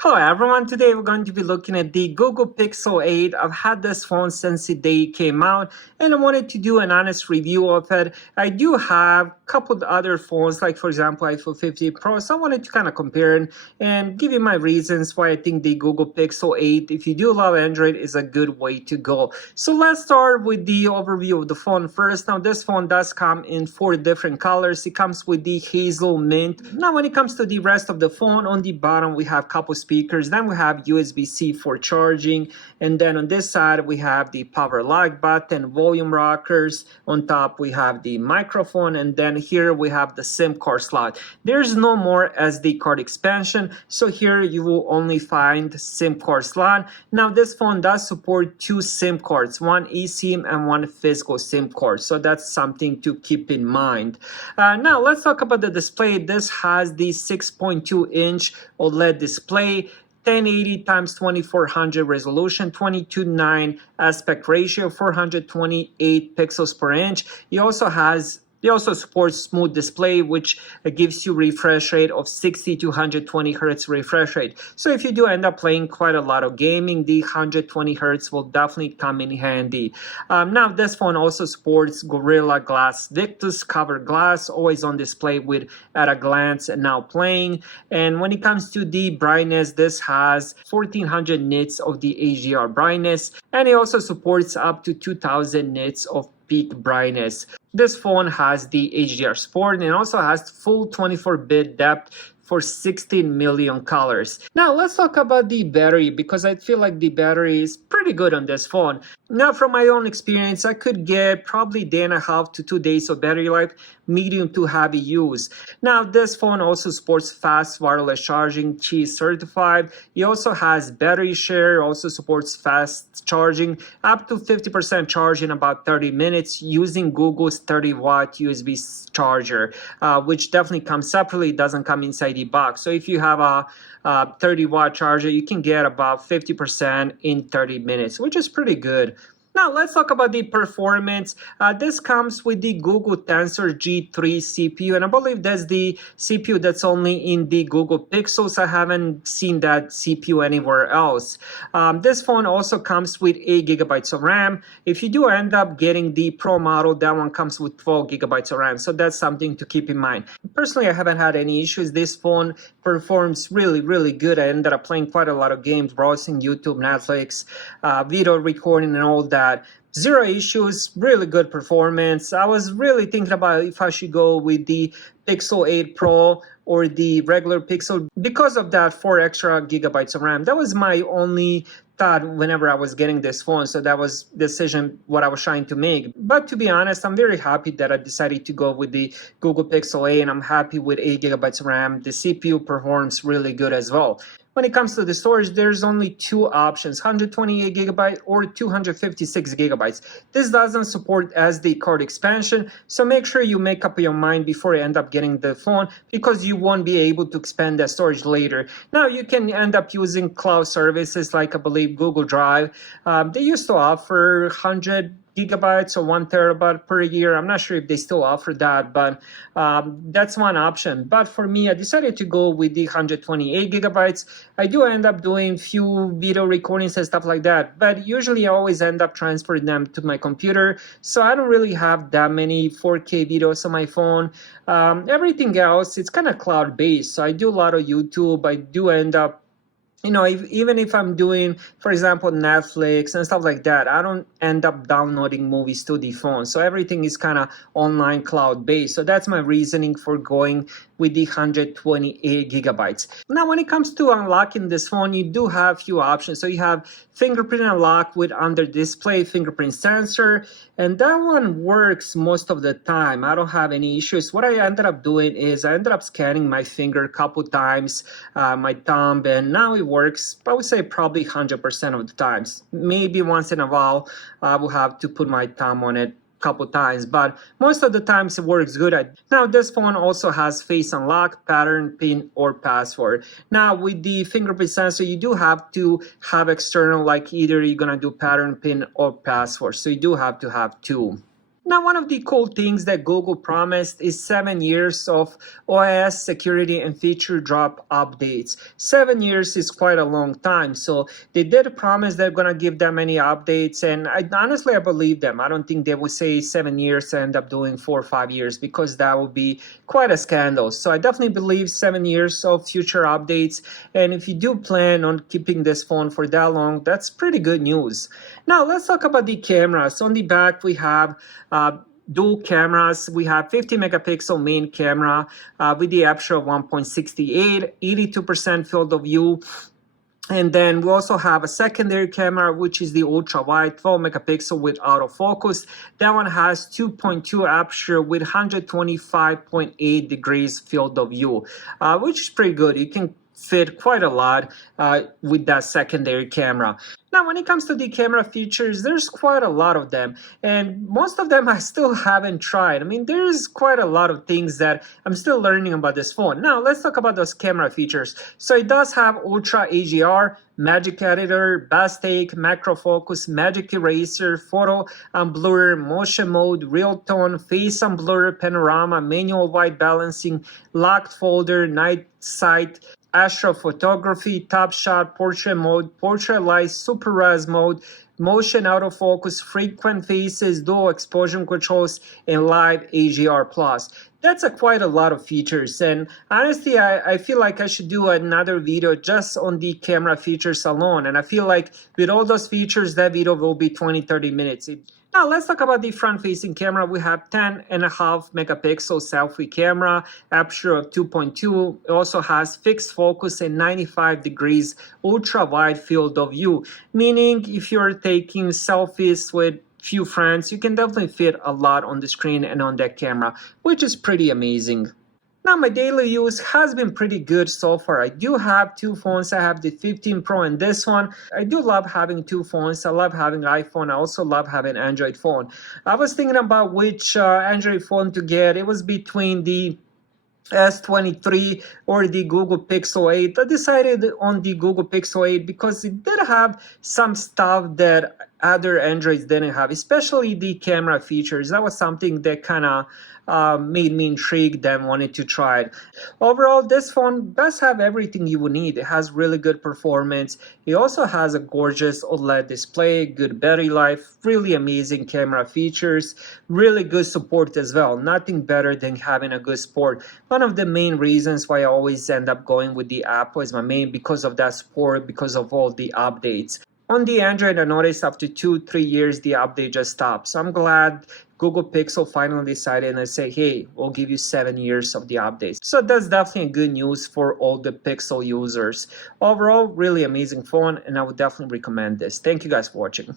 Hello everyone, today we're going to be looking at the Google Pixel 8. I've had this phone since the day it came out and I wanted to do an honest review of it. I do have a couple of other phones, like for example iPhone 15 Pro, so I wanted to kind of compare it and give you my reasons why I think the Google Pixel 8, if you do love Android, is a good way to go. So let's start with the overview of the phone first. Now this phone does come in 4 different colors. It comes with the hazel mint. Now when it comes to the rest of the phone, on the bottom we have a couple speakers, then we have USB-C for charging, and then on this side we have the power lock button, volume rockers. On top we have the microphone, and then here we have the SIM card slot. There's no more SD card expansion, so here you will only find SIM card slot. Now this phone does support 2 SIM cards, one eSIM and one physical SIM card, so that's something to keep in mind. Now let's talk about the display. This has the 6.2-inch OLED display, 1080 x 2400 resolution, 22:9 aspect ratio, 428 pixels per inch. It also supports smooth display, which gives you refresh rate of 60 to 120 hertz refresh rate. So if you do end up playing quite a lot of gaming, the 120 hertz will definitely come in handy. Now this phone also supports Gorilla Glass Victus cover glass, always on display with at a glance and now playing. And when it comes to the brightness, this has 1400 nits of the HDR brightness, and it also supports up to 2000 nits of peak brightness. This phone has the HDR Sport and also has full 24-bit depth for 16 million colors. Now let's talk about the battery, because I feel like the battery is pretty good on this phone. Now from my own experience, I could get probably 1.5 to 2 days of battery life, medium to heavy use. Now this phone also supports fast wireless charging, Qi certified. It also has battery share, also supports fast charging, up to 50% charge in about 30 minutes using Google's 30-watt USB charger, which definitely comes separately, doesn't come inside the box. So if you have a 30-watt charger, you can get about 50% in 30 minutes, which is pretty good. Now let's talk about the performance. This comes with the Google Tensor G3 CPU, and I believe that's the CPU that's only in the Google Pixels. I haven't seen that CPU anywhere else. This phone also comes with 8 gigabytes of RAM. If you do end up getting the Pro model, that one comes with 12 gigabytes of RAM, so that's something to keep in mind. Personally, I haven't had any issues. This phone performs really good. I ended up playing quite a lot of games, browsing YouTube, Netflix, video recording and all that. Zero issues, really good performance. I was really thinking about if I should go with the Pixel 8 Pro or the regular Pixel because of that 4 extra gigabytes of RAM. That was my only thought whenever I was getting this phone, so that was the decision what I was trying to make. But to be honest, I'm very happy that I decided to go with the Google Pixel 8, and I'm happy with 8 gigabytes of RAM. The CPU performs really good as well. When it comes to the storage, there's only 2 options, 128 gigabyte or 256 gigabytes. This doesn't support SD card expansion, so make sure you make up your mind before you end up getting the phone, because you won't be able to expand that storage later. Now you can end up using cloud services like I believe Google Drive. They used to offer 100 gigabytes or 1 terabyte per year. I'm not sure if they still offer that, but that's one option. But for me, I decided to go with the 128 gigabytes. I do end up doing few video recordings and stuff like that, but usually I always end up transferring them to my computer, so I don't really have that many 4K videos on my phone. Everything else, it's kind of cloud-based, so I do a lot of YouTube. I do end up, even if I'm doing, for example, Netflix and stuff like that, I don't end up downloading movies to the phone. So everything is kind of online cloud-based. So that's my reasoning for going with the 128 gigabytes. Now, when it comes to unlocking this phone, you do have a few options. So you have fingerprint unlock with under display fingerprint sensor, and that one works most of the time. I don't have any issues. What I ended up doing is I ended up scanning my finger a couple times, my thumb, and now it works, I would say probably 100% of the times. Maybe once in a while, I will have to put my thumb on it couple times, but most of the times it works good. Now this phone also has face unlock, pattern, pin, or password. Now with the fingerprint sensor, you do have to have external, like either you're gonna do pattern, pin, or password, so you do have to have 2. Now, one of the cool things that Google promised is 7 years of OS security and feature drop updates. 7 years is quite a long time, so they did promise they're going to give them many updates, and honestly, I believe them. I don't think they will say 7 years and end up doing 4 or 5 years, because that would be quite a scandal. So I definitely believe 7 years of future updates, and if you do plan on keeping this phone for that long, that's pretty good news. Now, let's talk about the cameras. On the back, we have dual cameras. We have 50 megapixel main camera with the aperture of 1.68, 82% field of view. And then we also have a secondary camera, which is the ultra wide 12 megapixel with autofocus. That one has 2.2 aperture with 125.8 degrees field of view, which is pretty good. You can fit quite a lot with that secondary camera. Now, when it comes to the camera features, there's quite a lot of them, and most of them I still haven't tried. I mean, there's quite a lot of things that I'm still learning about this phone. Now, let's talk about those camera features. So it does have Ultra HDR, Magic Editor, Best Take, Macro Focus, Magic Eraser, Photo Unblur, Motion Mode, Real Tone, Face Unblur, Panorama, Manual White Balancing, Locked Folder, Night Sight, astrophotography, top shot, portrait mode, portrait light, super res mode, motion autofocus, frequent faces, dual exposure controls, and live HDR plus. That's quite a lot of features, and honestly, I feel like I should do another video just on the camera features alone, and I feel like with all those features, that video will be 20-30 minutes. Now, let's talk about the front-facing camera. We have 10.5 megapixel selfie camera, aperture of 2.2. It also has fixed focus and 95 degrees ultra-wide field of view, meaning if you're taking selfies with few friends, you can definitely fit a lot on the screen and on that camera, which is pretty amazing. Now, my daily use has been pretty good so far. I do have two phones. I have the 15 Pro and this one. I do love having two phones. I love having iPhone. I also love having Android phone. I was thinking about which Android phone to get. It was between the S23 or the Google Pixel 8. I decided on the Google Pixel 8 because it did have some stuff that other Androids didn't have, especially the camera features. That was something that kind of made me intrigued and wanted to try it. Overall, this phone does have everything you would need. It has really good performance. It also has a gorgeous OLED display, good battery life, really amazing camera features, really good support as well. Nothing better than having a good support. One of the main reasons why I always end up going with the Apple is because of that support, because of all the updates. On the Android, I noticed after 2-3 years, the update just stopped. So I'm glad Google Pixel finally decided and say, hey, we'll give you 7 years of the updates. So that's definitely good news for all the Pixel users. Overall, really amazing phone, and I would definitely recommend this. Thank you guys for watching.